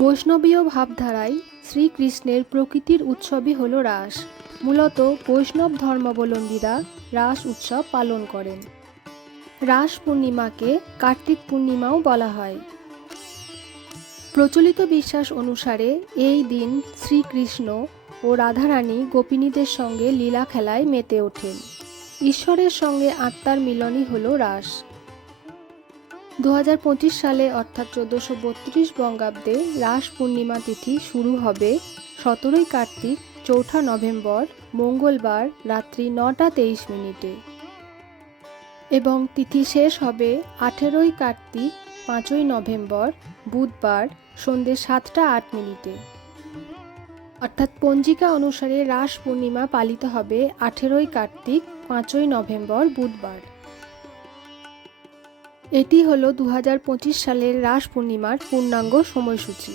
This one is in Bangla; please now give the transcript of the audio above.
বৈষ্ণবীয় ভাবধারায় শ্রীকৃষ্ণের প্রকৃতির উৎসবই হল রাস। মূলত বৈষ্ণব ধর্মাবলম্বীরা রাস উৎসব পালন করেন। রাস পূর্ণিমাকে কার্তিক পূর্ণিমাও বলা হয়। প্রচলিত বিশ্বাস অনুসারে এই দিন শ্রীকৃষ্ণ ও রাধারানী গোপিনীদের সঙ্গে লীলা খেলায় মেতে ওঠেন। ঈশ্বরের সঙ্গে আত্মার মিলনই হল রাস। 2025 সালে অর্থাৎ 1432 বঙ্গাব্দে রাস পূর্ণিমা তিথি শুরু হবে 17 কার্তিক 4 নভেম্বর মঙ্গলবার রাত্রি 9টা 23 মিনিটে এবং তিথি শেষ হবে 18 কার্তিক 5 নভেম্বর বুধবার সন্ধ্যে 7টা 8 মিনিটে। অর্থাৎ পঞ্জিকা অনুসারে রাস পূর্ণিমা পালিত হবে 18 কার্তিক 5 নভেম্বর বুধবার। এটি হলো 2025 সালের রাস পূর্ণিমার পূর্ণাঙ্গ সময়সূচি।